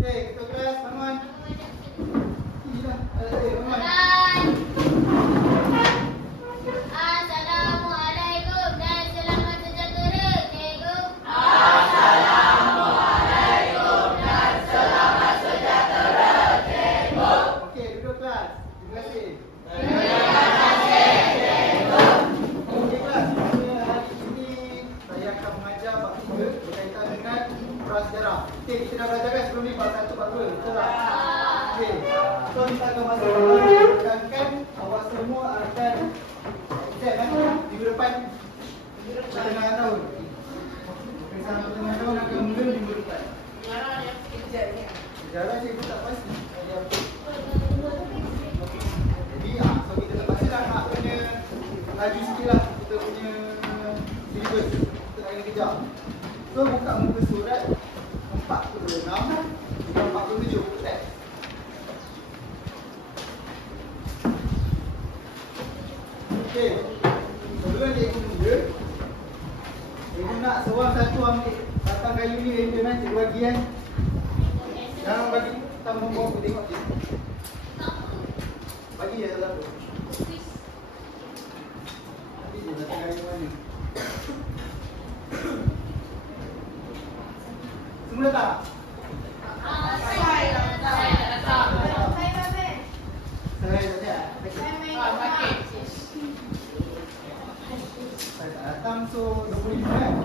Okey, ketua kelas bangun. Bangun. Assalamualaikum dan selamat sejahtera, cikgu. Assalamualaikum dan selamat sejahtera, cikgu. Okey, duduk kelas. Terima kasih. Terima kasih, cikgu. Okey kelas, pada hari ini saya akan mengajar bab 3 berkaitan dengan prasejarah. Okey, kita dah belajar kan sebelum ni bab 1, bab 2, betul tak? Okey. So kita akan masuk tekankan awak semua akan exam minggu depan pertengahan tahun. Pemeriksaan pertengahan tahun akan mula minggu depan. Sejarah cikgu tak pasti. Jadi so kita terpaksalah nak kena laju sikit lah kita punya syllabus. Kita nak kena kejar. So buka muka surat 46 dan 47 buku teks. Okey. Sebelum cikgu mula, cikgu nak seorang satu ambil batang kayu ni random kan, cikgu bagi kan. Jangan bagi tambah bawah aku tengok je. Bagi je tak apa. Nanti je batang kayu mana. Semua tak? Saya tak datang, so 25 kan?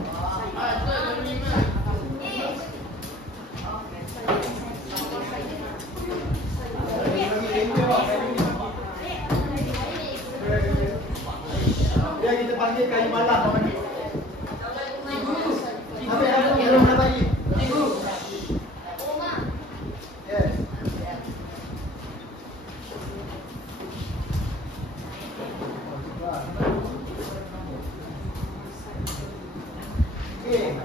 Biar kita panggil kayu malam apa ni? Apa yang nak bagi? Yes. Okay.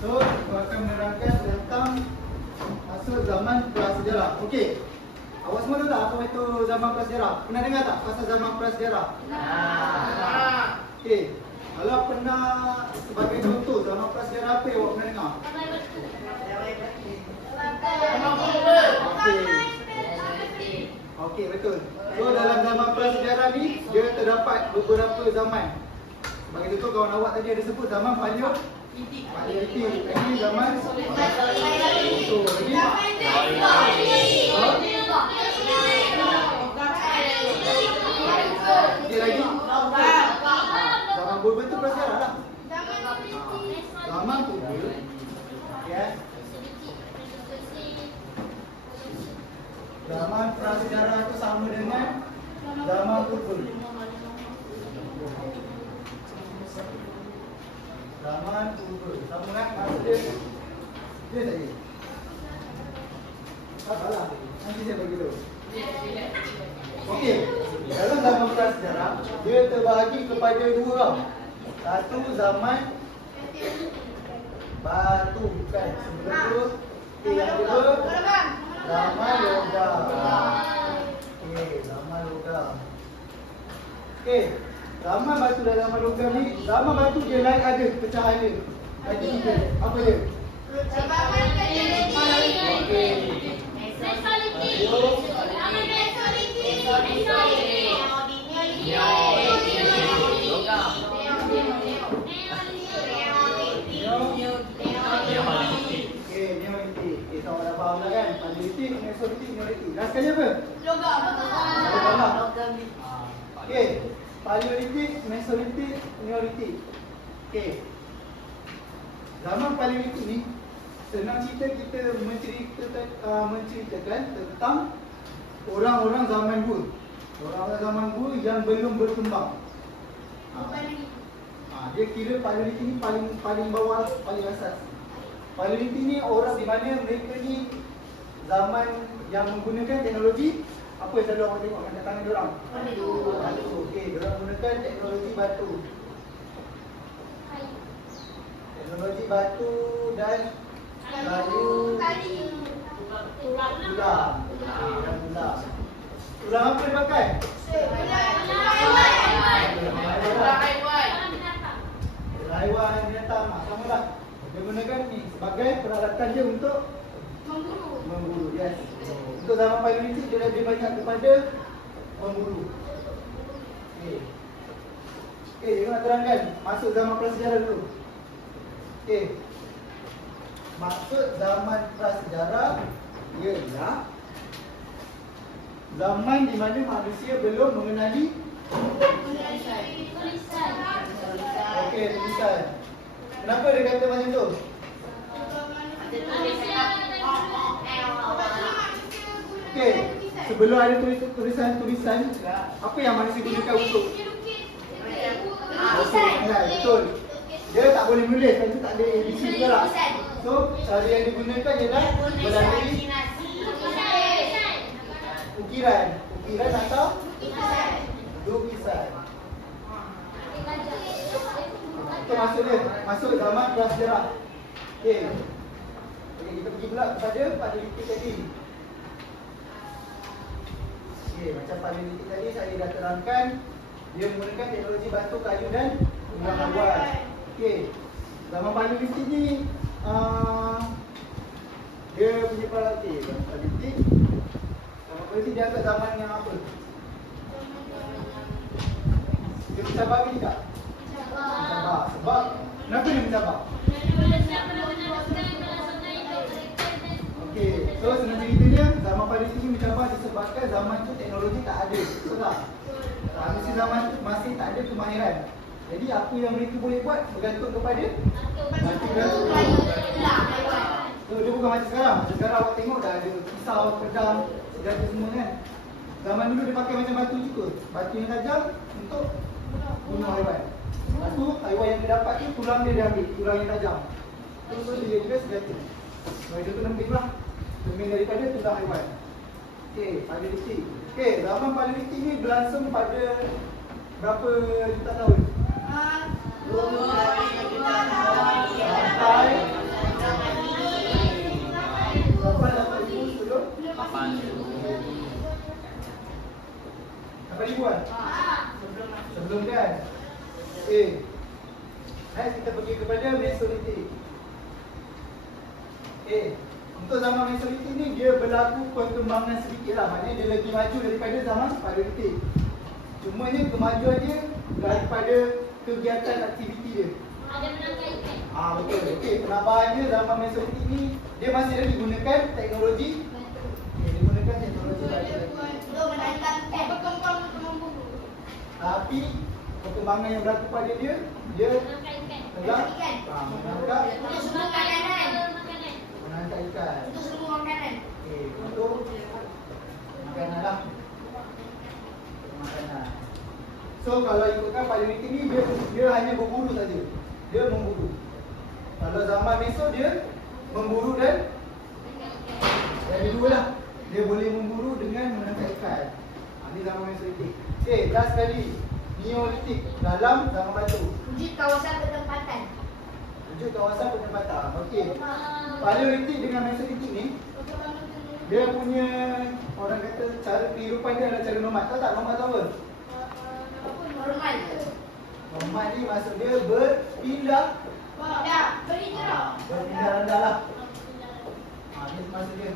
So, aku akan menerangkan tentang masuk zaman prasejarah. Okey. Awak semua tahu tak apa itu zaman prasejarah? Pernah dengar tak pasal zaman prasejarah? Okey. Kalau pernah sebagai contoh zaman prasejarah apa yang awak pernah dengar? Okey. Okey, betul. So dalam zaman prasejarah ni dia terdapat beberapa zaman. Sebagai contoh kawan awak tadi ada sebut zaman Paleolitik. Ini zaman Mesozoik. Okey lagi. Zaman purba tu prasejarah lah. Zaman purba. Okey. Zaman prasejarah itu sama dengan zaman purba. Zaman purba. Sama kan maksud dia? Dia tadi. Sabarlah. Nanti saya bagi tahu. Okey. Dalam zaman prasejarah, dia terbahagi kepada dua tau. Satu zaman batu, bukan. Sebelum tu yang kedua zaman logam. Okey, zaman logam. Okey, zaman batu dan zaman logam ni, zaman batu dia lain ada pecahan dia. Ada tiga. Apa dia? Okey. Neolitik. So dah faham dah kan? Paleolitik, Mesolitik, Neolitik. Last kali apa? Logam. Okey. Paleolitik, Mesolitik, Neolitik. Okey. Zaman Paleolitik ni senang cerita kita menceritakan tentang orang-orang zaman dulu. Orang-orang zaman dulu yang belum berkembang. Dia kira Paleolitik ni paling bawah, paling asas. Paleolitik ni orang di mana mereka ni zaman yang menggunakan teknologi apa yang selalu awak tengok kat tangan diorang? Batu. Okey, diorang menggunakan teknologi batu. Teknologi batu dan kayu Tulang. Dan tulang. Tulang apa dia pakai? Haiwan, binatang. Sama lah. Dia gunakan ni sebagai peralatan dia untuk memburu. Yes. Untuk zaman paleolitik dia lebih banyak kepada memburu. Okey. Okey, dia nak terangkan masuk zaman prasejarah dulu. Okey. Maksud zaman prasejarah ialah zaman di mana manusia belum mengenali okey, tulisan. Kenapa dia kata macam tu? Okey, sebelum ada tulisan-tulisan, apa yang manusia gunakan untuk? Okey, ya, betul. Dia tak boleh menulis, kan tak ada ABC juga lah. So, cara yang digunakan ialah melalui ukiran. Ukiran atau lukisan. Itu maksudnya, masuk zaman prasejarah. Okey. Okey, kita pergi pula kepada paleolitik tadi. Okey, macam paleolitik tadi saya dah terangkan, dia menggunakan teknologi batu, kayu dan tulang haiwan. Okey. Zaman paleolitik ni dia punya paleolitik. Zaman paleolitik dia agak zaman yang apa? Dia mencabar ke tidak? Mencabar. Sebab kenapa dia mencabar? Okey, so senang ceritanya zaman paleolitik ni mencabar disebabkan zaman tu teknologi tak ada. Betul tak? Manusia zaman tu masih tak ada kemahiran. Jadi apa yang mereka boleh buat bergantung kepada batu bergantung. So dia bukan macam sekarang. Macam sekarang awak tengok dah ada pisau, pedang, segala semua kan. Zaman dulu dia pakai macam batu juga. Batu yang tajam untuk bunuh haiwan. Lepas tu haiwan yang dia dapat tu tulang dia ambil, tulang yang tajam. So dia juga senjata. Sebab itu lembing lah. Lembing daripada tulang haiwan. Okey, paleolitik. Okey, zaman paleolitik ni berlangsung pada berapa juta tahun? 20 juta tahun. Sampai berapa sebelum? 8 ribuan? Sebelum kan? Okey. Next kita pergi kepada Mesolitik. Okey. Untuk zaman Mesolitik ni dia berlaku perkembangan sedikit lah. Maknanya dia lagi maju daripada zaman paleolitik. Cumanya kemajuan dia daripada kegiatan aktiviti dia. Ada menangkap ikan. Betul. Okey, penambahannya zaman Mesolitik ni dia masih lagi gunakan teknologi. Okey, dia gunakan teknologi batu. Tapi perkembangan yang berlaku pada dia Menangkap ikan. telah menangkap Untuk semua makanan. menangkap ikan. Untuk semua makanan. Okey, untuk makanan lah. Makanan. So kalau ikutkan paleolitik ni dia hanya berburu saja. Dia memburu. Kalau zaman Meso dia memburu dan dua lah. Dia boleh memburu dengan menangkap ikan. Ini zaman Mesolitik. Okey, last kali Neolitik dalam zaman batu. Wujud kawasan pertempatan. Wujud kawasan pertempatan. Okey. Paleolitik dengan Mesolitik ni dia punya orang kata cara kehidupan dia adalah cara nomad. Tahu tak nomad tu apa? Normal. Nomad ni maksud dia berpindah. Berpindah rendah lah. Ini maksud dia.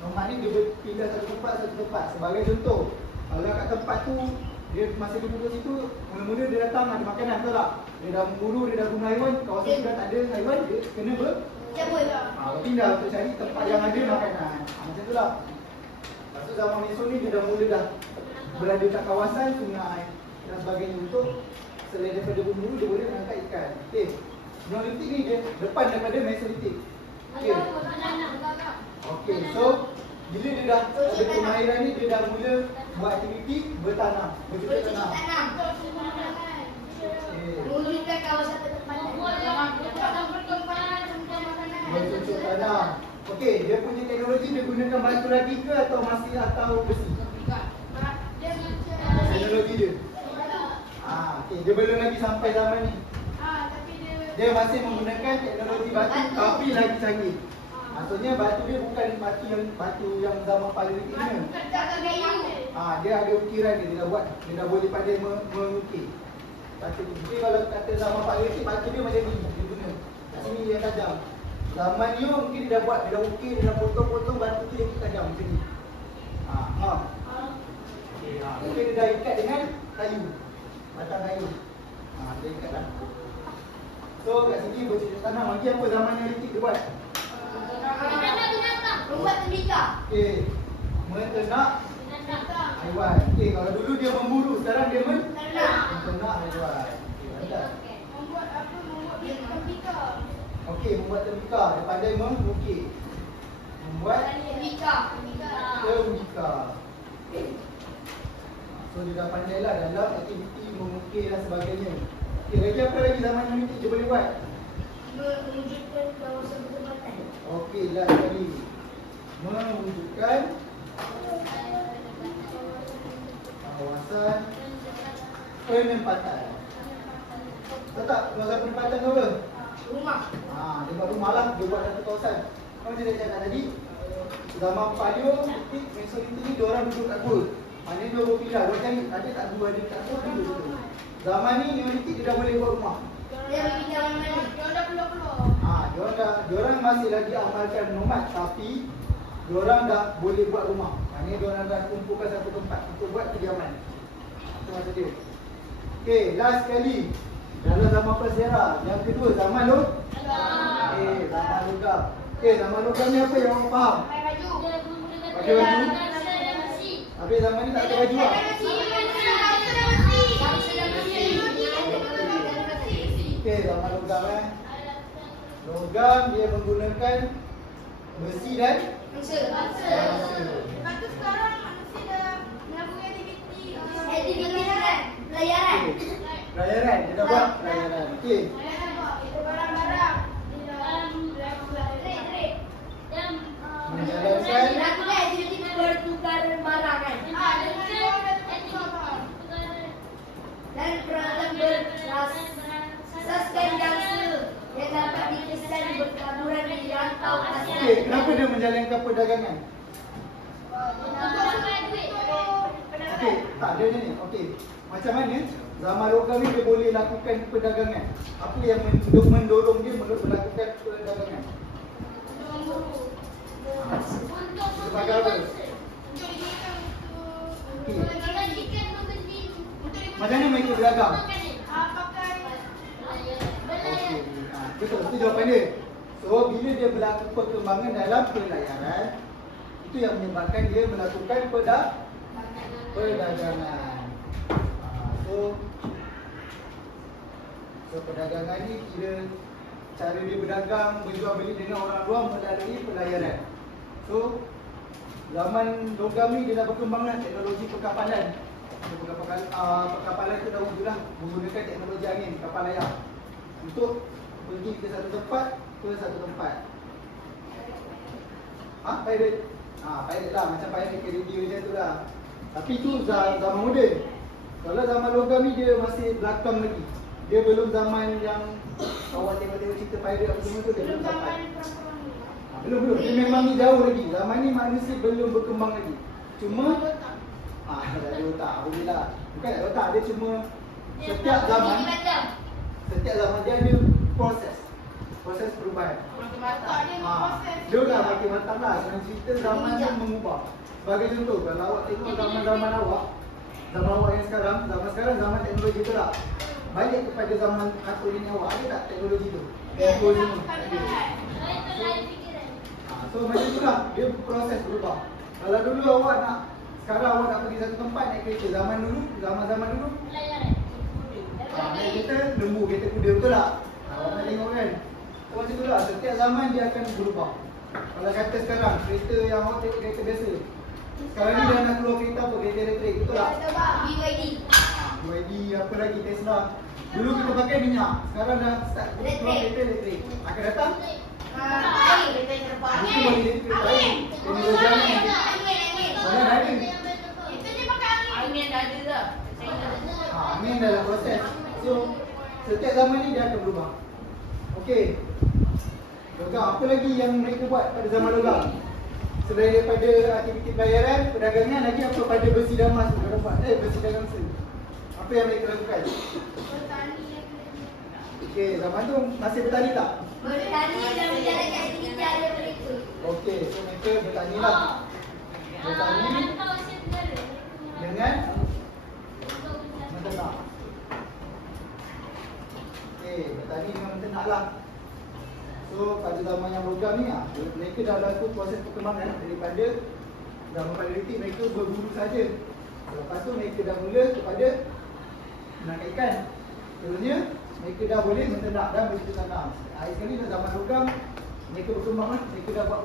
Nomad ni dia berpindah satu tempat. Sebagai contoh, kalau kat tempat tu dia masa dia duduk situ, mula-mula dia datang ada makanan, betul tak? Dia dah memburu, dia dah bunuh haiwan, kawasan tu dah tak ada haiwan, dia kena berpindah untuk cari tempat yang ada makanan. Macam tu lah. Lepas tu zaman Meso ni dia dah mula dah berada kat kawasan sungai dan sebagainya untuk selain daripada berburu dia boleh menangkap ikan. Okey. Neolitik ni dia depan daripada Mesolitik. Okey. Okey, so bila dia dah ada kemahiran ni dia dah mula buat aktiviti bertanam, bercocok tanam. Menggunakan kawasan pertempatan. Bercocok tanam. Okey, dia punya teknologi dia gunakan batu lagi ke atau masih atau besi? Teknologi dia. Okey, dia belum lagi sampai zaman ni. Dia masih menggunakan teknologi batu tapi lagi canggih. Maksudnya batu dia bukan batu yang zaman Paleolitik ni. Dia ada ukiran dia dah boleh pandai mengukir. Batu ni. Jadi kalau kata zaman Paleolitik, batu dia macam ni dia guna. Kat sini dia tajam. Zaman ni mungkin dia dah ukir, dia dah potong-potong batu tu dia tajam macam ni. Mungkin dia dah ikat dengan kayu. Batang kayu. Dia ikat lah. So kat sini bercocok tanam. Lagi apa zaman Neolitik dia buat? Membuat tembikar. Okey. Menternak haiwan. Okey, kalau dulu dia memburu, sekarang dia menternak haiwan. Okey, Membuat tembikar. okey, membuat tembikar. Dia pandai mengukir. Membuat Tembikar. tembikar. So dia dah pandai lah dalam aktiviti mengukir dan sebagainya. Okey, lagi apa lagi zaman Neolitik dia boleh buat? Mewujudkan kawasan pertempatan. Okey, last kali. Mewujudkan kawasan penempatan. Tahu tak kawasan penempatan tu apa? Rumah. Dia buat rumah lah, dia buat satu kawasan. Macam saya cakap tadi, zaman Paleolitik, Mesolith ni diorang duduk kat gua. Maknanya dia berpindah, dia cari ada tak gua, ada tak gua, duduk situ. Zaman ni Neolitik dia dah boleh buat rumah. Dia pindah mana? Dia dah keluar. Diorang masih lagi amalkan nomad, tapi diorang dah boleh buat rumah. Maknanya diorang dah kumpulkan satu tempat untuk buat kediaman. Itu maksud dia. Okey, last kali. Dalam zaman prasejarah. Yang kedua, zaman logam. Zaman logam. Okey, zaman logam ni apa yang orang faham? Pakai baju. Pakai baju. Habis zaman ni tak pakai baju lah. Okey, zaman logam Logam dia menggunakan besi dan Lepas tu sekarang manusia dah melakukan aktiviti pelayaran. pelayaran. Dia dah buat pelayaran. Okey. Barang-barang. Menjalankan Melakukan aktiviti pertukaran barang kan. Dan peralatan berasaskan jangka yang dapat dikesan bertaburan di rantau Okey, Asia. kenapa dia menjalankan perdagangan? Okey, tak dia ni. Okey. Macam mana zaman logam ni dia boleh lakukan perdagangan? Apa yang mendorong dia melakukan perdagangan? Sebagai apa? Okey. Macam mana mereka berdagang? Okey. Betul, itu jawapan dia. So, bila dia berlaku perkembangan dalam pelayaran, itu yang menyebabkan dia melakukan perdagangan. So perdagangan ni kira cara dia berdagang, berjual beli dengan orang luar melalui pelayaran. So, zaman logam ni dia dah berkembang lah teknologi perkapalan. Perkapalan itu dah wujud lah menggunakan teknologi angin, kapal layar untuk pergi ke satu tempat ke satu tempat. Pirate. Pirate lah, macam pirate ke radio macam tu lah. Tapi tu zaman moden. Kalau zaman logam ni dia masih belakang lagi. Dia belum zaman yang awak tengok-tengok cerita pirate apa semua tu, dia belum sampai. Belum. Dia memang ni jauh lagi. Zaman ni manusia belum berkembang lagi. Cuma tak ada otak. Alhamdulillah. Bukan tak ada otak, dia cuma setiap zaman dia ada proses perubahan. Dia dah makin matang lah. Senang cerita zaman ni mengubah. Sebagai contoh, kalau awak tengok zaman awak yang sekarang, zaman teknologi tu lah. Balik kepada zaman kartun ini awak, ada tak teknologi tu? Teknologi semua. So macam tu lah, dia proses berubah. Kalau dulu awak nak, sekarang awak nak pergi satu tempat naik kereta. Zaman dulu naik kereta, lembu, kereta kuda, betul tak? Awak nak tengok kan? So macam tu lah, setiap zaman dia akan berubah. Kalau kata sekarang, kereta yang awak tengok kereta biasa, sekarang ni dah nak keluar kereta apa? Kereta elektrik, betul tak? BYD, apa lagi, Tesla. Dulu kita pakai minyak, sekarang dah start keluar kereta elektrik. Akan datang? Itu boleh jadi kereta lain. Teknologi angin. Mana dah ada? Angin dalam proses. So, setiap zaman ni dia akan berubah. Okey. Logam. Apa lagi yang mereka buat pada zaman logam? Selain daripada aktiviti pelayaran, perdagangan, lagi apa pada besi damas tu? Besi dagang sel. Apa yang mereka lakukan? Bertani. Okey, zaman tu masih bertani tak? Bertani dan menjalankan aktiviti ada mereka. Okey, so mereka bertani lah. Bertani dengan menternak. Okey, bertani dengan menternak lah. So pada zaman yang logam ni mereka dah lakukan proses perkembangan daripada zaman paleolitik mereka berburu saja. Lepas tu mereka dah mula kepada menangkap ikan. Contohnya mereka dah boleh menternak dan bercocok tanam. Hari sekali dah zaman logam mereka berkembang lah. Mereka dah buat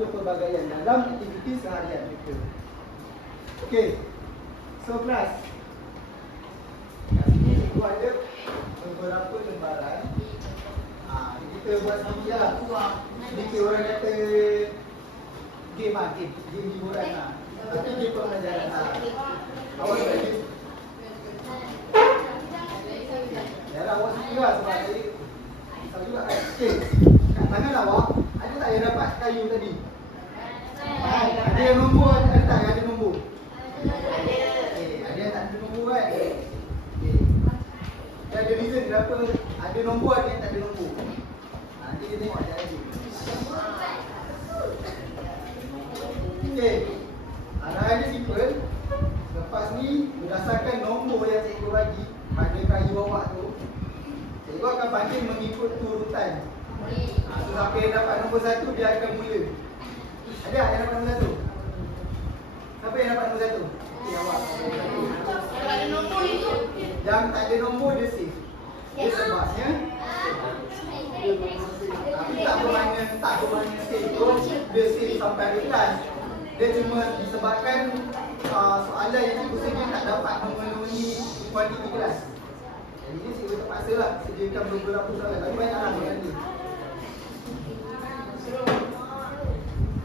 kepelbagaian dalam aktiviti seharian mereka. Okey. So kelas. Kat sini cikgu ada beberapa lembaran. Kita buat sendiri lah. Sedikit orang kata game lah, game hiburan lah. Tapi game pembelajaran lah. Awak tak game? Ya lah, awak sendiri lah sebab tadi tahu juga kan. Okey, kat tangan awak ada tak yang dapat kayu tadi? Ada yang nombor, ada tak yang ada nombor? Ada yang tak ada nombor kan? Dia ada reason kenapa ada nombor, ada yang tak ada nombor. Nanti kita tengok sekejap lagi. Okey, arahan dia simple. Lepas ni, berdasarkan nombor yang cikgu bagi pada kayu awak tu, cikgu akan panggil mengikut urutan. So siapa yang dapat nombor 1, dia akan mula. Ada tak yang dapat nombor 1? Siapa yang dapat nombor 1? Okey, awak. Yang tak ada nombor, dia safe. Dia sebabnya tapi tak bermakna safe tu dia safe sampai hari kelas. Dia cuma disebabkan soalan yang cikgu sendiri tak dapat memenuhi kuantiti kelas. Jadi cikgu terpaksa lah sediakan beberapa soalan. Tapi banyak lah nanti.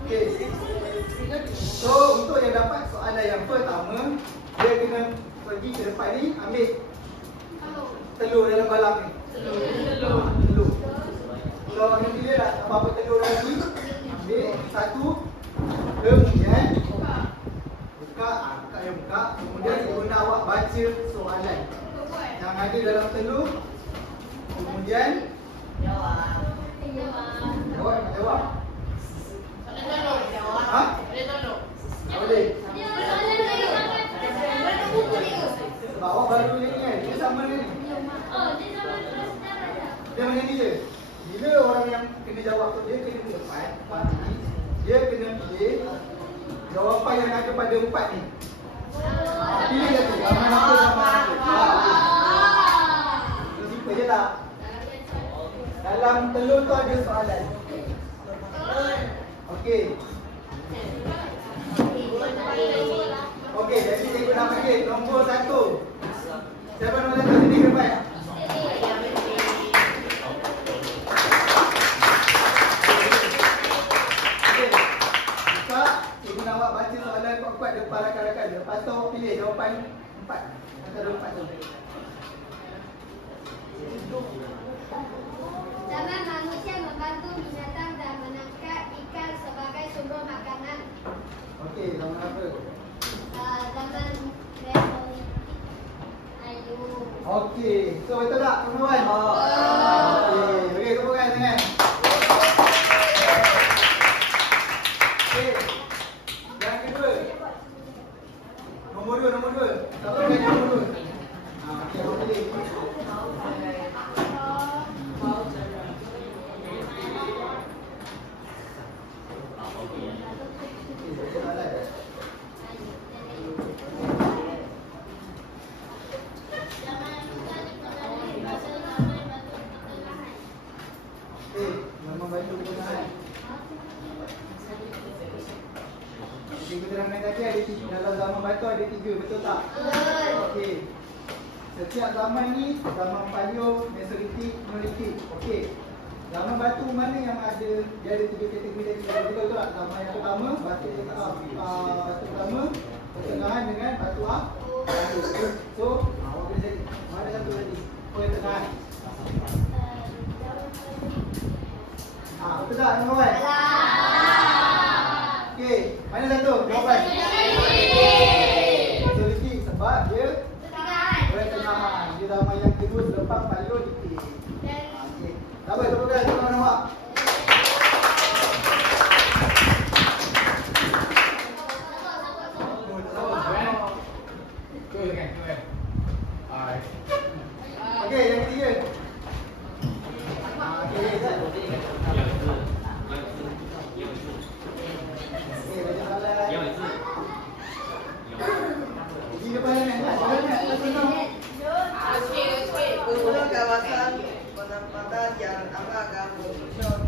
Okay. So untuk yang dapat soalan yang pertama, dia kena pergi ke depan ni ambil telur dalam balang ni. Telur. So kena pilih lah apa-apa telur lagi. Ambil satu. Kemudian buka yang buka. Kemudian guna awak baca soalan yang ada dalam telur. Kemudian jawab. Ha? Boleh. Sebab awak baru ni kan. Dia sama ni. Dia macam ni je. Bila orang yang kena jawab tu, dia kena ke depan. Dia kena pilih jawapan yang ada pada 4 ni. Pilih satu. Zaman apa, zaman apa. So simple je lah. Dalam telur tu ada soalan. Okey. Okey, jadi cikgu nak panggil nombor 1. Siapa nombor 1 sini ke depan? Okey. Buka, cikgu nak awak baca soalan kuat-kuat depan rakan-rakan. Lepas tu awak pilih jawapan 4. Antara 4 tu. Zaman manusia membantu binatang dan menangkap ikan sebagai sumber makanan. Okey, zaman apa? Zaman Mesolith. Okey, so betul tak teman-teman? Okey, tepukan tangan. Okey. Yang kedua. Nombor 2. Siapa yang nombor 2? Okey, awak pilih. Cikgu terangkan tadi ada dalam zaman batu ada 3, betul tak? Betul. Okey. Setiap zaman ni zaman paleo, mesolitik, neolitik. Okey. Zaman batu mana yang ada dia ada 3 kategori tadi. Betul tak? Zaman yang pertama batu pertama, pertengahan dengan batu batu. So, awak boleh jadi mana satu tadi? Pertengahan. Betul tak kawan? Okey, mana satu? Jawapan. Fasiliti sebab dia pertengahan. Dia zaman yang kedua selepas paleolitik. Okey. Tak apa, tepukan nama-nama. Okey, yang ketiga. Okey, Zat. Okey, baca soalan. Di depan ni, Guna kawasan penempatan yang akan bersusun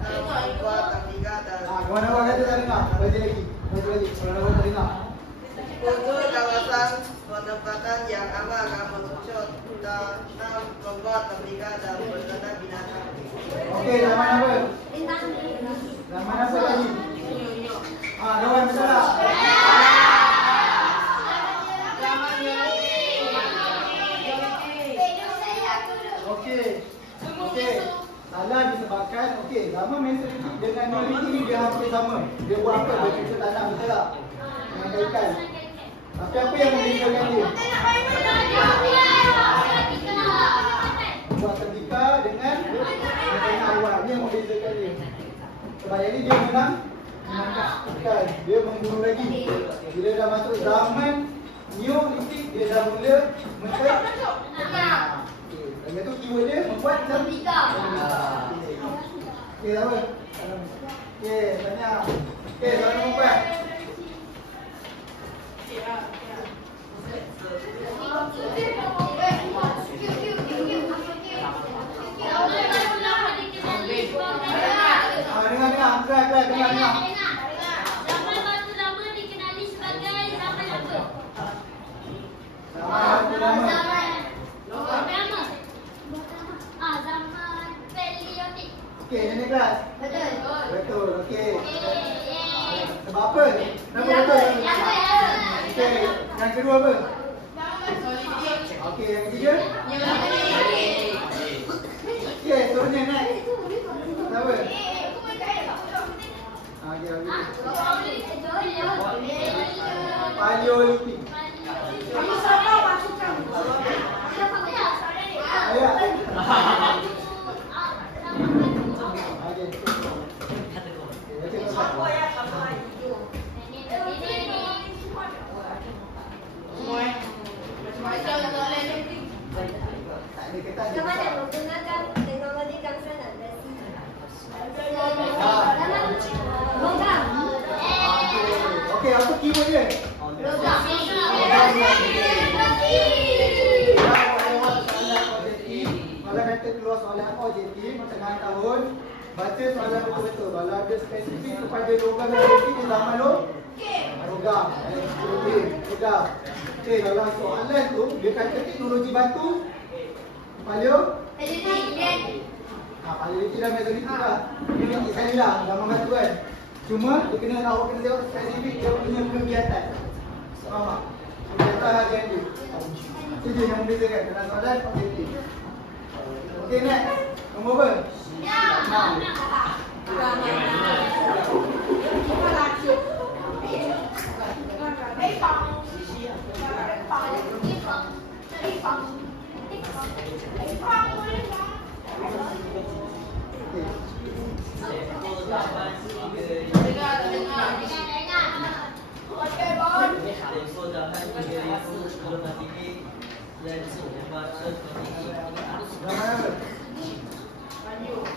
membuat tingkat dan Kawan awak kata tak dengar? Baca lagi. Baca lagi. Kawan awak tak dengar. guna kawasan penempatan yang akan bersusun dan membuat tingkat dan bertanam binatang. Okey, zaman apa? Zaman apa lagi? Kawan betul tak? Okey. Okey. Salah disebabkan zaman Mesolitik dengan Neolitik ni dia hampir sama. Dia buat apa? Dia cipta tanam, betul tak? Dengan kaitan. Tapi apa yang membezakan dia? Buat tembika dengan awal. Ni yang membezakan dia. Sebab yang ni dia menang bukan. Dia memburu lagi. Bila dah masuk zaman Neolitik, dia dah mula Yang tu keyword dia membuat tembika. Okey, apa? Okey, tanya. Okey, soalan nombor 4. Dengar, dengar. Zaman batu lama dikenali sebagai zaman apa? Zaman lama. Zaman Paleolitik. Okey, yang ni kelas. Betul, okey. Sebab apa? Kenapa betul? Okey, yang kedua apa? Okey, yang ketiga? Okey, seterusnya next. Kenapa? Paleolitik. Menggunakan teknologi konvensional. Okey, apa keyword dia? Kalau kata keluar soalan objektif pertengahan tahun, baca soalan betul-betul. Kalau ada spesifik kepada logam objektif di zaman logam. Okey, kalau soalan tu dia kata teknologi batu Paleolitik dah Mesolitik lah. Neolitik sekali lah, zaman batu kan. Cuma dia kena awak kena tengok spesifik dia punya kegiatan. Faham tak? Kegiatan harian dia. Itu je yang membezakan dalam soalan objektif. Okey, next. Nombor apa?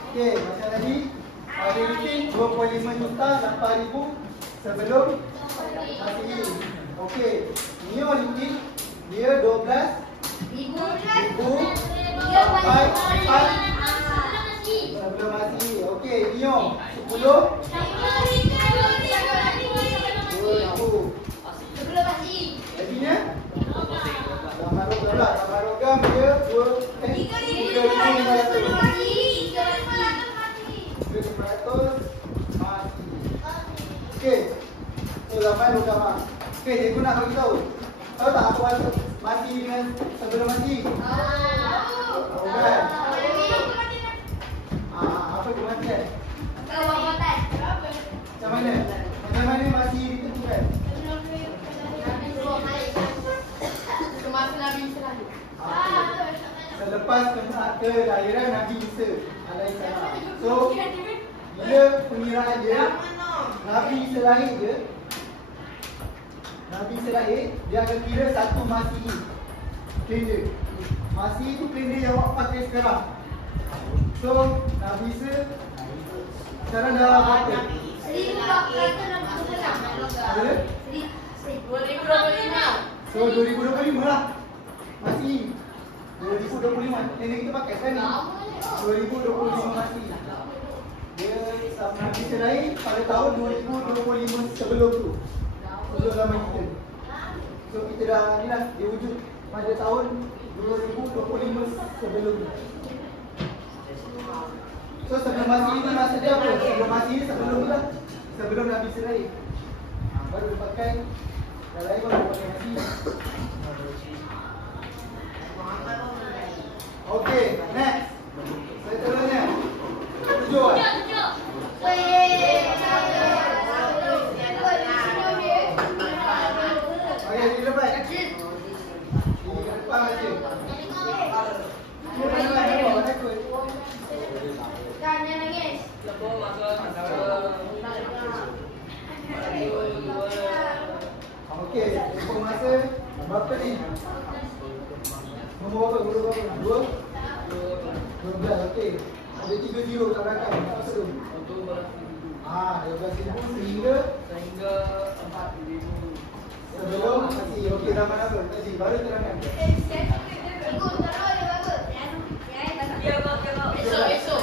Okey, macam tadi Paleolitik 25 juta 8,000 sebelum Masehi. Okey, Neolitik dia 12,000 sampai 4 sebelum Masehi. Okey, Neo 10 jadinya zaman logam dia 3,500 mati. Okey. So zaman logam. Okey, dia guna bagi tahu. Tahu tak apa mati dengan sebelum mati? Tahu kan? Apa apa kematian? Kewafatan. Macam mana? Macam mana mati ditentukan? Semasa Nabi Israel. Selepas kelahiran Nabi Isa alaihissalam. So, bila pengiraan dia, Nabi Isa lahir je, Nabi Isa lahir, dia akan kira satu Masihi. Kalender. Masihi itu kalender yang awak pakai sekarang. So, Nabi Isa sekarang dah berapa? 1466. Apa? 2025. So 2025 lah. Masih 2025. Ini kita pakai kan ni. 2025 masih. Dia Nabi Isa lahir pada tahun 2025 sebelum tu. Sebelum zaman kita. So kita dah ni lah dia wujud pada tahun 2025 sebelum tu. So sebelum masih ini maksud dia apa? Sebelum masih ini sebelum tu lah. Sebelum Nabi Isa lahir. Baru dia pakai. Dah lahir baru pakai masih. Okey, next. Seterusnya. 7 kan? Okey, di depan. Di depan macam. Jangan takut. Jangan nangis. Okey, tempoh masa berapa ni? Nombor berapa? Nombor berapa? 12, okey. Ada 3 zero kat belakang. Apa tu? 12,000 sehingga 4,000. sebelum masih. Okey, zaman apa? Tadi baru terangkan. Esok.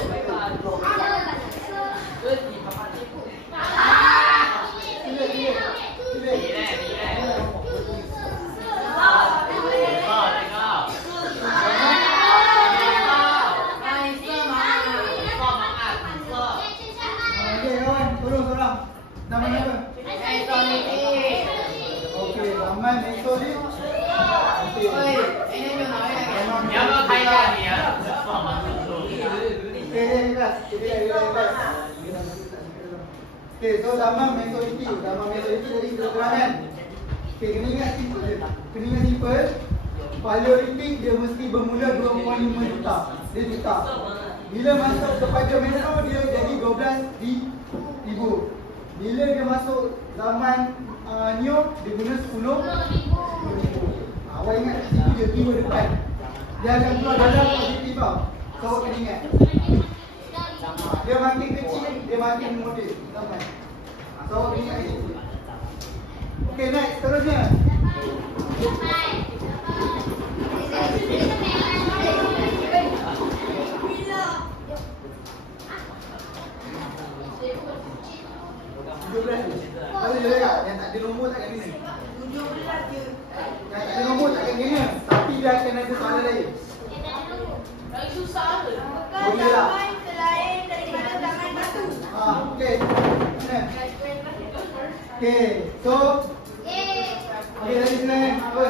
Okey kawan, tolong seorang. Nama apa? Okey, zaman Mesolit. Okey. Jangan kaitan ni ya. Okey, so zaman Mesolitik. Zaman Mesolitik tadi kita terangkan. Okey, kena ingat simple je. Kena ingat simple. Paleolitik dia mesti bermula 2.5 juta. Dia juta. Bila masuk kepada Meso dia jadi 12,000. Bila dia masuk zaman Neo dia guna 10,000. Awak ingat kat situ dia kira depan. Dia akan keluar dalam positif tau. So awak kena ingat. Dia makin kecil, dia makin model zaman. So awak kena ingat itu. Okey, next seterusnya. Kalau dia cakap yang tak ada nombor takkan kena. 17 je. Yang tak ada nombor takkan kena. Tapi dia akan ada soalan lain. Apakah zaman selain daripada zaman batu? Okey. Okey. So, okey dari sini. Apa?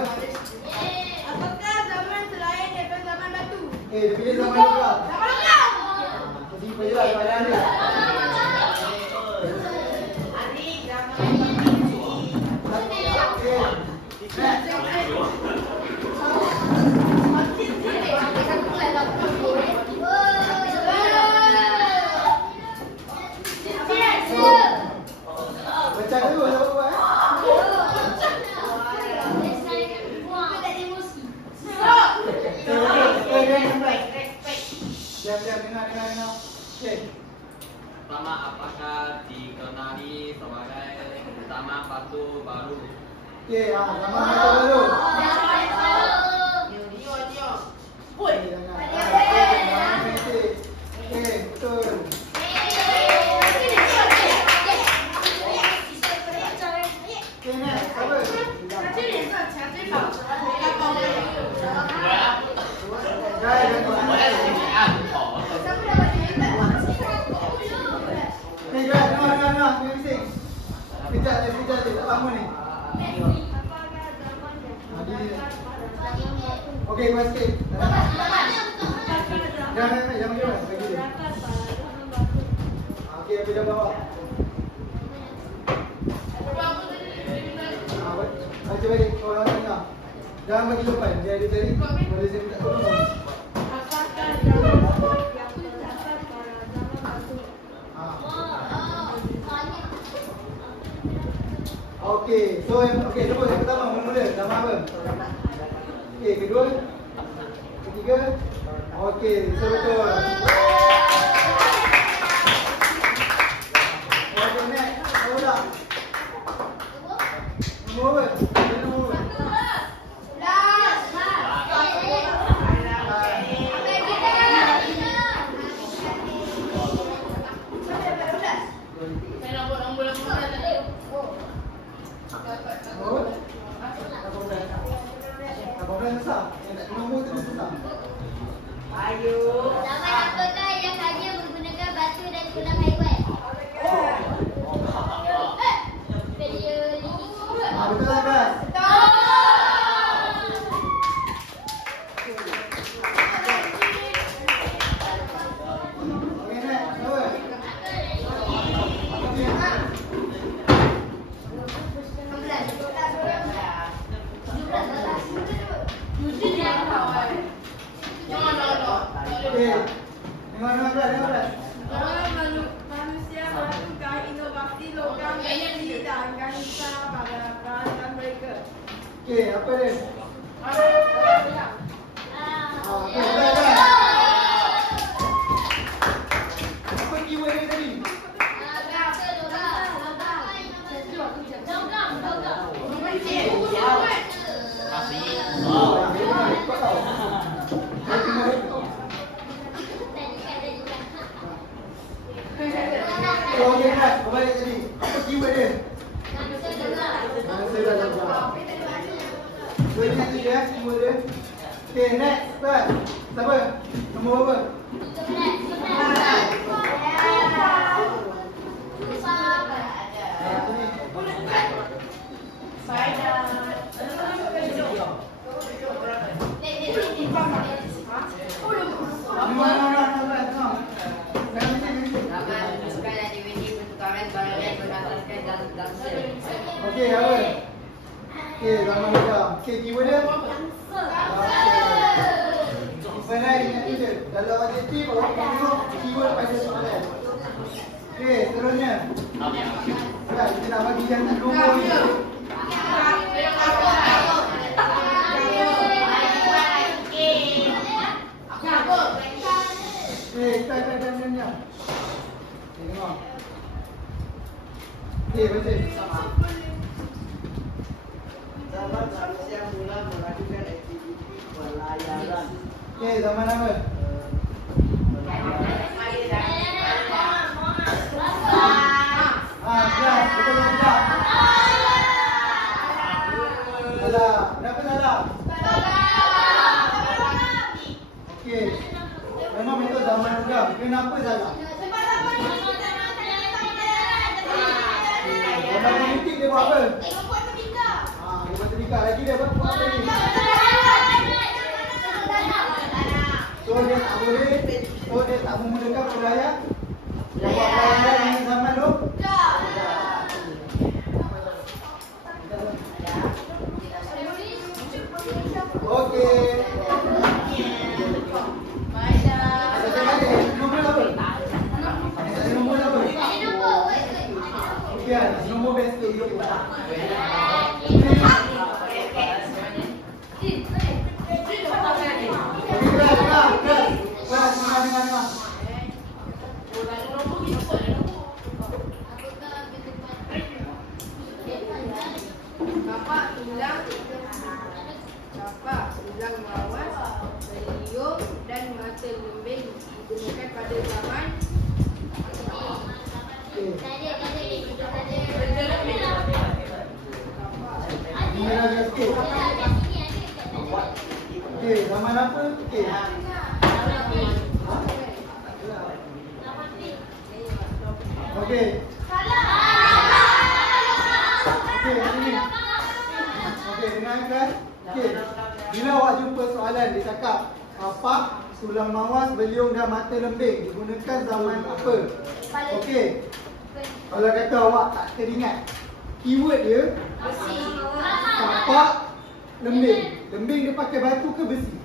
Apakah zaman selain daripada zaman batu? Dia pilih zaman lokal. Zaman lokal. Jadi pergilah soalan dia. Adik zaman Okey. Next. Baca dulu apa Diam, dengar. Okey. Pertama, apakah dikenali sebagai utama batu baru? Okey, nama mereka dulu. Nyo. Okey, jangan. Okey, betul. Okey, next. Apa? Guys, Okey, guys, dengar. Dia bising. Kejap je, tak lama ni. Okey, kuat sikit. Jangan bagi dia. bila bawah. Baca balik orang tengah. Jangan bagi depan. Dia ada jari. Boleh saya minta tolong. Okey, so okey, terus yang pertama mula nama apa? Okey, kedua. Ketiga. Okey, so betul. Okey, next. Mula. Nombor apa? Nombor apa? Susah. Nombor tu susah. Ayo. Zaman apakah yang hanya menggunakan batu dan tulang haiwan? Betul lah kan? Okey, next. Nombor. Okey. Tengok belas. Manusia melakukan inovasi logam besi dan ganja pada peralatan mereka. Okey, apa dia? Okey, betul kan? Apa keyword dia tadi? Cepat tau. Okey, nak kembali tadi. Apa keyword dia? Manusia dalam logam. So ini yang tiga keyword dia. Okey, next. Start. Siapa? Nombor apa? Okey, apa? Okey, ramai logam. Okey, keyword dia? Sebenarnya ingat tu je. Kalau adjektif, orang tengok keyword pada soalan. Okey, seterusnya. Baik, kita nak bagi yang nombor ni. Okey, kita diam. Okey, tengok. Okey, baca. Zaman manusia mula melakukan aktiviti pelayaran. Okey, zaman apa? Jelas. Betul tak tidak? Salah. Kenapa salah? Okey. Memang betul zaman logam. Kenapa salah? Zaman politik dia buat apa? Dia buat terikat. Lagi dia buat apa ni? So dia tak boleh. So dia tak memulakan pelayan. Dia buat pelayaran dengan zaman tu. Okey. Nombor apa? Nombor apa? Okey, nombor best tu. Bapak ulang mawas, beliau dan mata lembing digunakan pada zaman Okey, zaman apa? Okey. Okey. Okey, sini. Okey, dengarkan. Okey. Bila awak jumpa soalan dia cakap Kapak, tulang mawas, beliung dan mata lembing digunakan zaman apa? Okey. Kalau kata awak tak teringat, keyword dia kapak, lembing. Lembing dia pakai batu ke besi?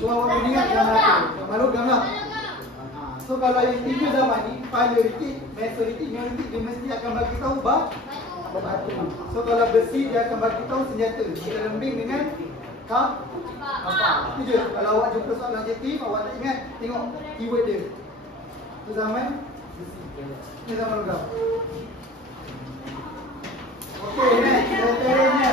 So awak kena ingat gambar tu. Gambar gambar. So kalau yang tiga zaman ni, Paleolitik, Mesolitik, Neolitik, dia mesti akan bagi tahu batu. So kalau besi dia akan bagi tahu senjata. Kita lembing dengan kapak. Itu je. Kalau awak jumpa soalan adjektif, awak tak ingat, tengok keyword dia. Itu zaman besi. Ini zaman logam. Okey, next. Veterannya.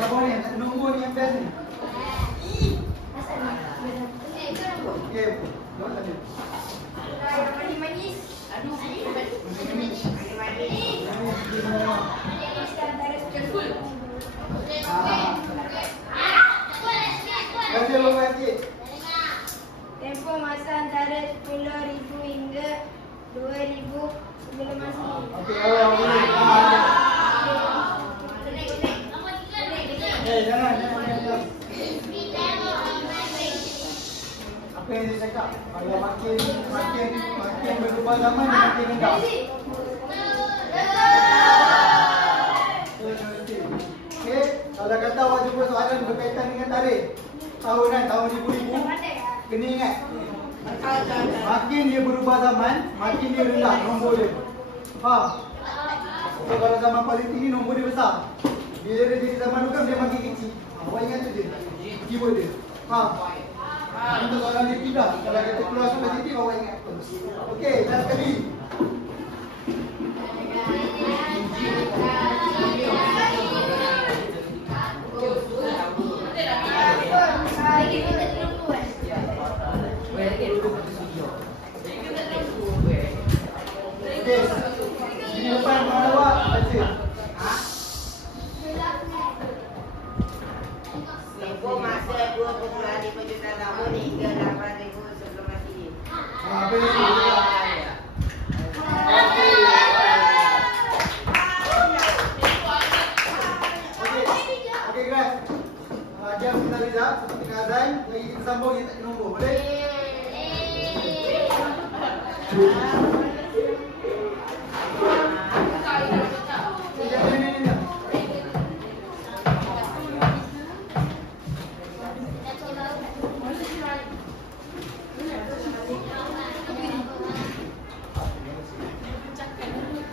Sabar ni, nak nombor ni yang best ni. Okey, buat tadi. Manis. Aduh, Manis. Baca lomba sikit. Tempoh masa antara 10,000 hingga 2,000 sebelum Masehi. Okey, awak boleh. Jangan. Apa yang dia cakap? Kalau makin berubah zaman, dia makin rendah. Okey, kalau kata awak jumpa soalan berkaitan dengan tarikh tahunan, tahun ribu-ribu, kena ingat, makin dia berubah zaman, makin dia rendah nombor dia. Faham? So kalau zaman politik ni nombor dia besar. Bila dia jadi zaman logam, dia makin kecil. Awak ingat tu je, keyword dia. Faham? Untuk soalan dia pindah, kalau kata keluar spesifik, awak ingat. Okey, last kali. Okey, di depan awak baca. Tempoh masa 2,5 juta tahun hingga 8,000 sebelum Masehi. Apa ni? Okey guys. Jam kita rizal seperti keadaan, lagi kita sambung kita tak nombor, boleh?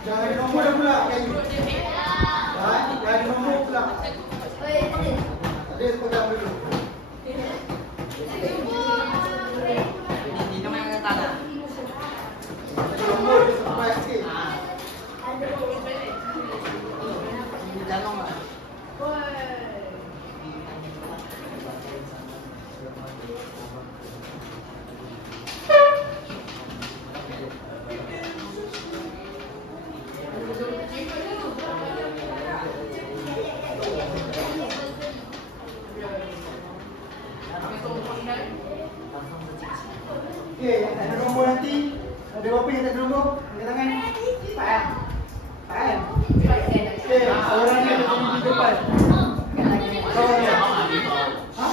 Jangan ada nombor dah pula kayu. Jangan ada nombor pula. Ada sepegang dulu. Ini nama yang tanah. Ada nombor dia sampai sikit. Jangan lah. Okey, yang tak ada nombor nanti, ada berapa yang tak ada nombor? Angkat tangan. Faham? Faham? Okey, orang ni ada di depan. Kawan dia. Ha?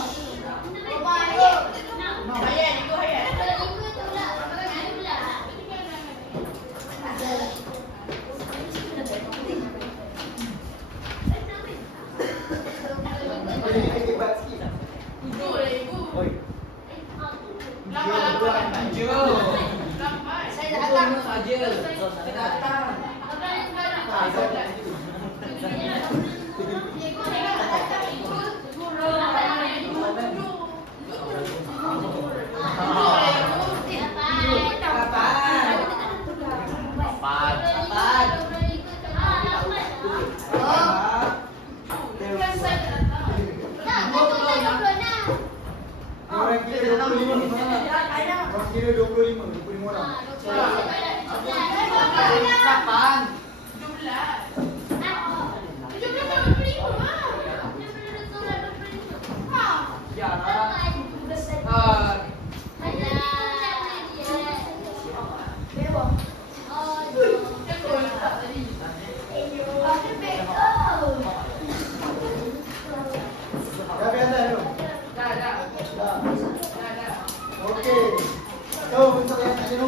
Okey, kita kebat sikit. Oi. Saya dah datang saja. Saya datang. Orang kira 25. Orang kira 25 orang. Kapan?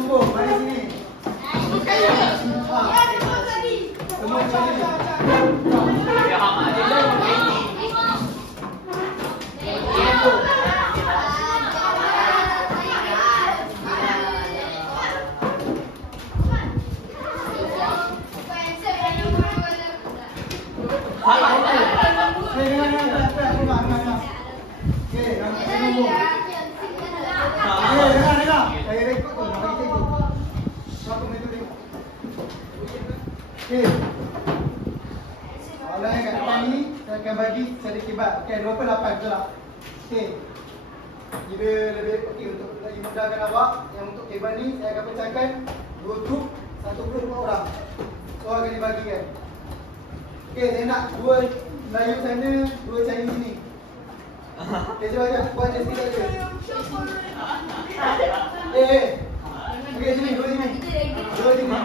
nombor. Mari sini. Semua sekali. Soalan yang kat depan ni saya akan bagi secara kibat. Okey, 28 betul tak? Okey. Kira lebih okey untuk lagi mudahkan awak. Yang untuk kibat ni saya akan pecahkan 2 grup, 1 grup 2 orang. So akan dibagikan. Okey, saya nak 2 Melayu sana, 2 Chinese sini. Okey, cuba aja buat je sikit aja. Okey, sini, 2 sini. 2 sini.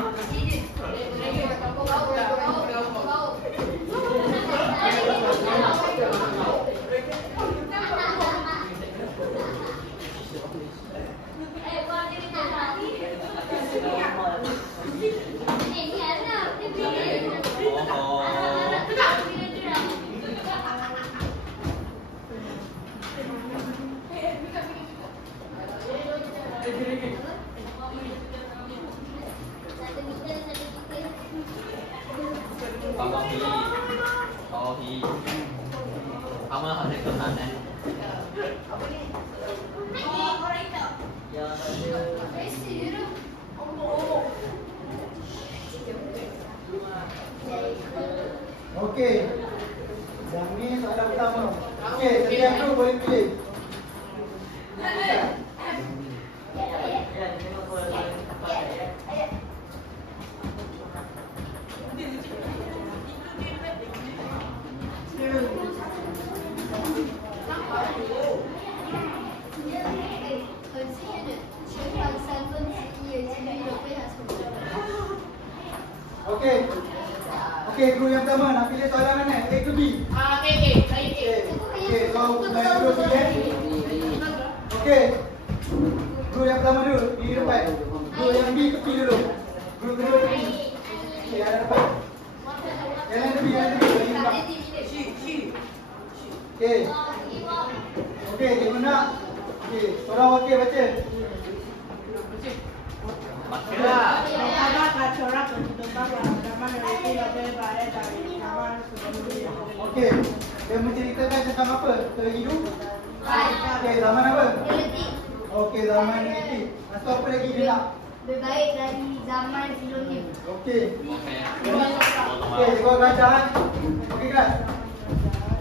Okey. Yang ni soalan pertama. Okey, setiap group boleh pilih. Okey. Okey, group yang pertama nak pilih soalan mana? A ke B? Okey, so saya dulu pilih. Okey. Group yang pertama dulu di depan. Group yang B tepi dulu. Group kedua tepi. Okey, ada depan. Yang tepi, yang tepi. Okey. Okey, cikgu nak. Okey, seorang wakil baca. Okey, dia menceritakan tentang apa? Terhidup? Okey, zaman apa? Okey, zaman neolitik. Atau apa lagi dia nak? Lebih baik dari zaman sebelumnya. Okey. Okey, cikgu belajar. Okey, kelas.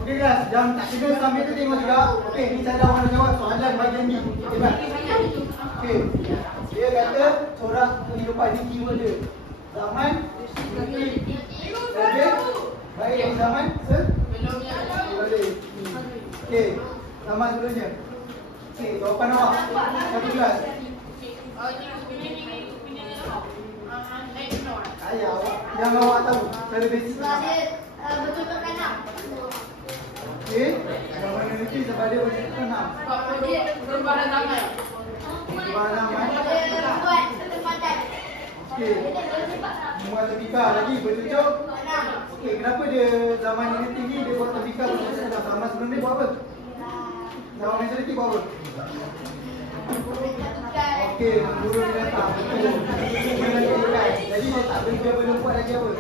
Okey, kelas. Jam tak kena sambil tu tengok juga. Okey, ni saya dah orang nak jawab soalan bahagian ni. Okey, kelas. Okey. Dia kata corak kehidupan ni keyword dia. Zaman neolitik. Okey. Baik dari zaman sebelumnya. Okey, zaman sebelumnya. Okey, jawapan awak. Satu kelas. Ayah awak, yang awak tahu secara basic. Sebab dia betul-betul kanak. Okey, zaman neolitik sebab dia betul-betul enam. Dia Perubahan zaman. Perubahan zaman. dia buat tempatan. Okey, membuat tembikar lagi bercucuk. Okey, kenapa dia zaman neolitik ni dia buat tembikar bercucuk? Zaman sebelum ni buat apa? Zaman neolitik buat apa? Okey, memburu binatang. Betul. Jadi dia tak boleh, dia belum buat lagi apa?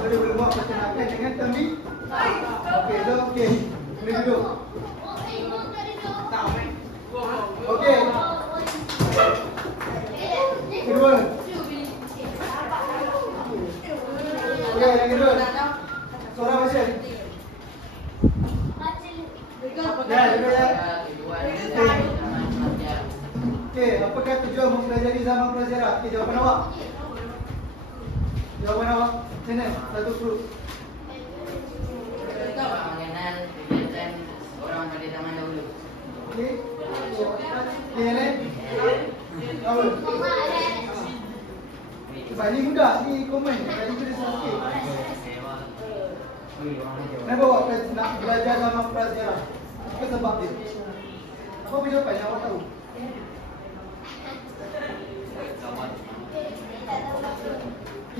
So, dia boleh buat peternakan dengan tembik. Okey, so okey. Boleh duduk. Okey. Kedua. Okey, yang kedua. Suara baca. Ya, kedua ya. Okey, apakah tujuan mempelajari zaman prasejarah? Okey, jawapan awak. Jawapan awak. Sana, satu grup. Kita mengenal kegiatan orang pada zaman dahulu. Okey. Okey, yang lain? Apa? Sebab ni mudah, ni komen. Tadi tu dia salah sikit. Kenapa awak nak belajar zaman prasejarah? Apa sebab dia? Apa jawapan yang awak tahu?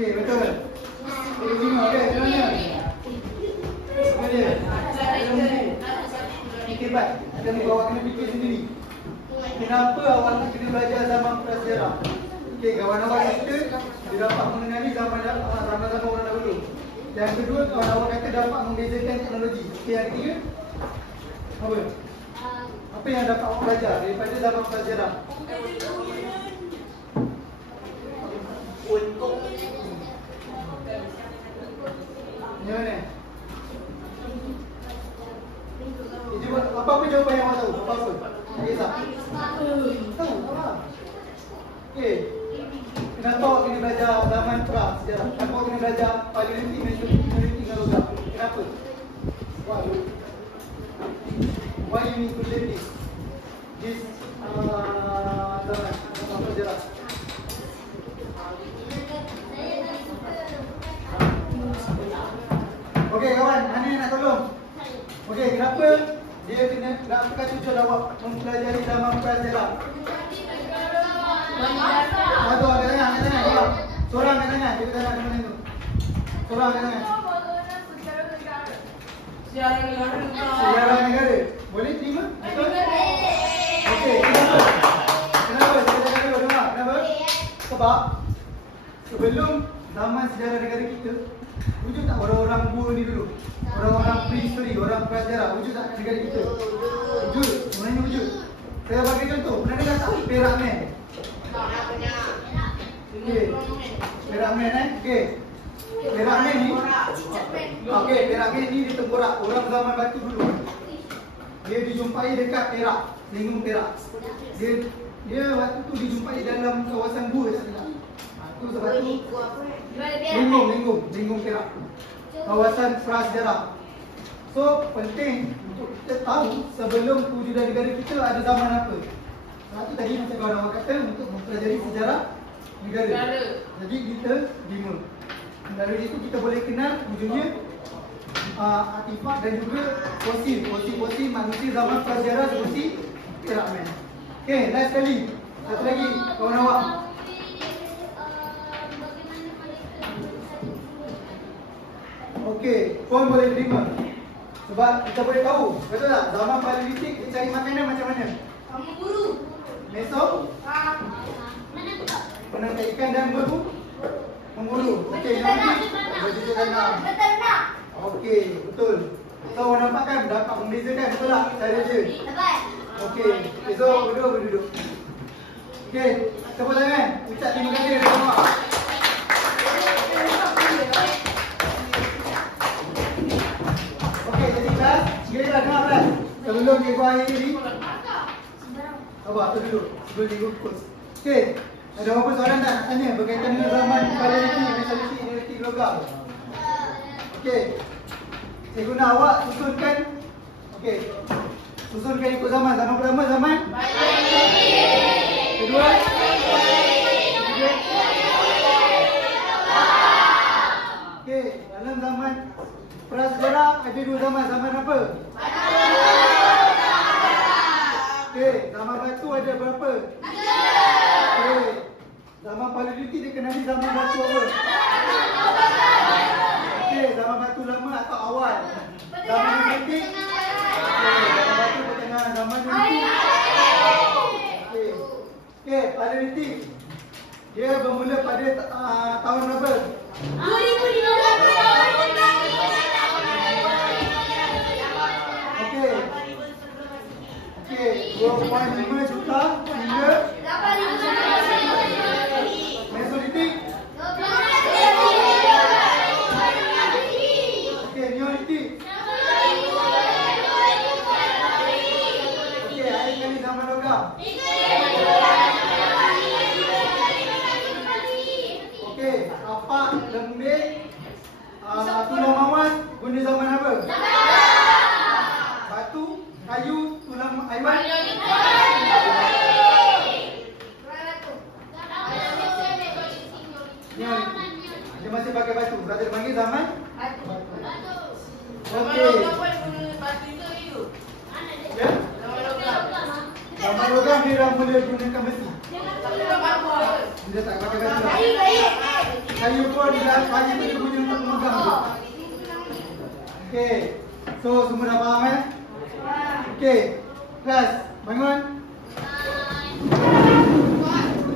Okey, betul. Okey, lima. Okey, macam mana? Apa dia? Okey, baik. Ada ni awak kena fikir sendiri. Kenapa awak nak kena belajar zaman prasejarah? Okey, kawan awak kata dia dapat mengenali zaman orang dahulu. Yang kedua, kawan awak kata dapat membezakan teknologi. Okey, yang ketiga? Apa? Apa yang dapat awak belajar daripada zaman prasejarah? Macam mana? Apa-apa jawapan yang awak tahu? Apa-apa? Tak kisah. Tahu, faham. Okey. Kenapa awak kena belajar zaman prasejarah? Kenapa awak kena belajar paleolitik, mesolithic dan logam? Kenapa? Why you need to learn this? This zaman prasejarah. Okey kawan, mana yang nak tolong? Okey, kenapa dia kena nak tujuan awak mempelajari zaman prasejarah? Satu angkat tangan, jawab. Seorang angkat tangan, kita tak nak mana tu. Seorang angkat tangan. Sejarah negara. Boleh terima? Betul? Okey, kenapa? Kenapa? Saya cakap dulu, dengar. Kenapa? Sebab sebelum zaman sejarah negara kita, wujud tak orang-orang gua ni dulu? Orang-orang prehistory, orang prasejarah, wujud tak negara kita? Wujud, sebenarnya wujud. Saya bagi contoh, pernah dengar tak Perak Man? Okey, Perak Man okey. Perak Man ni, okey, Perak Man ni dia tengkorak orang zaman batu dulu. Dia dijumpai dekat Perak, Linggung Perak. Dia waktu tu dijumpai dalam kawasan gua sahaja. Itu sebab tu Linggung Perak. Kawasan prasejarah. So penting untuk kita tahu sebelum kewujudan negara kita ada zaman apa. Sebab tu tadi macam kawan awak kata untuk mempelajari sejarah negara. Jadi kita 5. Dari itu kita boleh kenal wujudnya artifak dan juga fosil manusia zaman prasejarah seperti Perak Man. Okey, last kali. Satu lagi kawan awak. Okey, pun boleh terima. Sebab kita boleh tahu, betul tak? Zaman paleolitik dia cari makanan macam mana? Memburu. Meso? Menangkap ikan dan memburu. Okey, yang ini berjujuk tanam. Okey, betul. So, awak nampak kan? Dapat membezakan, betul tak? Cara dia. Dapat. Okey, so berduduk. Okey, tepuk tangan. Ucap terima kasih kepada awak. Okey, jadi kelas, sekali dengar kelas. Sebelum cikgu akhir ni, awak tu dulu. Sebelum cikgu fokus. Okey, ada apa soalan tak nak tanya berkaitan dengan zaman paleolitik, mesolithic, neolitik, logam? Okey, cikgu nak awak susunkan. Okey, susunkan ikut zaman. Zaman pertama zaman kedua, okey, dalam zaman prasejarah ada 2 zaman. Zaman apa? Okey, zaman batu ada berapa? 3. Okey, zaman paleolitik dikenali zaman batu apa? Okey, zaman batu lama atau awal? Zaman neolitik? Okey, zaman batu pertengahan. Zaman neolitik? Okey, paleolitik dia bermula pada tahun berapa? 2015. Okey, 2.5 juta hingga 8,000. Mesolitik. Okey, Neolitik. Okey, akhir kali zaman logam. Okey, tapak, lembik, tulang mawas guna zaman apa? Batu, kayu, tulang haiwan. Dia masih pakai batu. Berarti dia panggil zaman okey. Ya? Zaman logam dia dah mula gunakan besi. Dia tak pakai batu. Saya pun dah saya punya untuk memegang tu. Okey. So semua dah faham Okey. Kelas, bangun.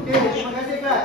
Okey, terima kasih kelas.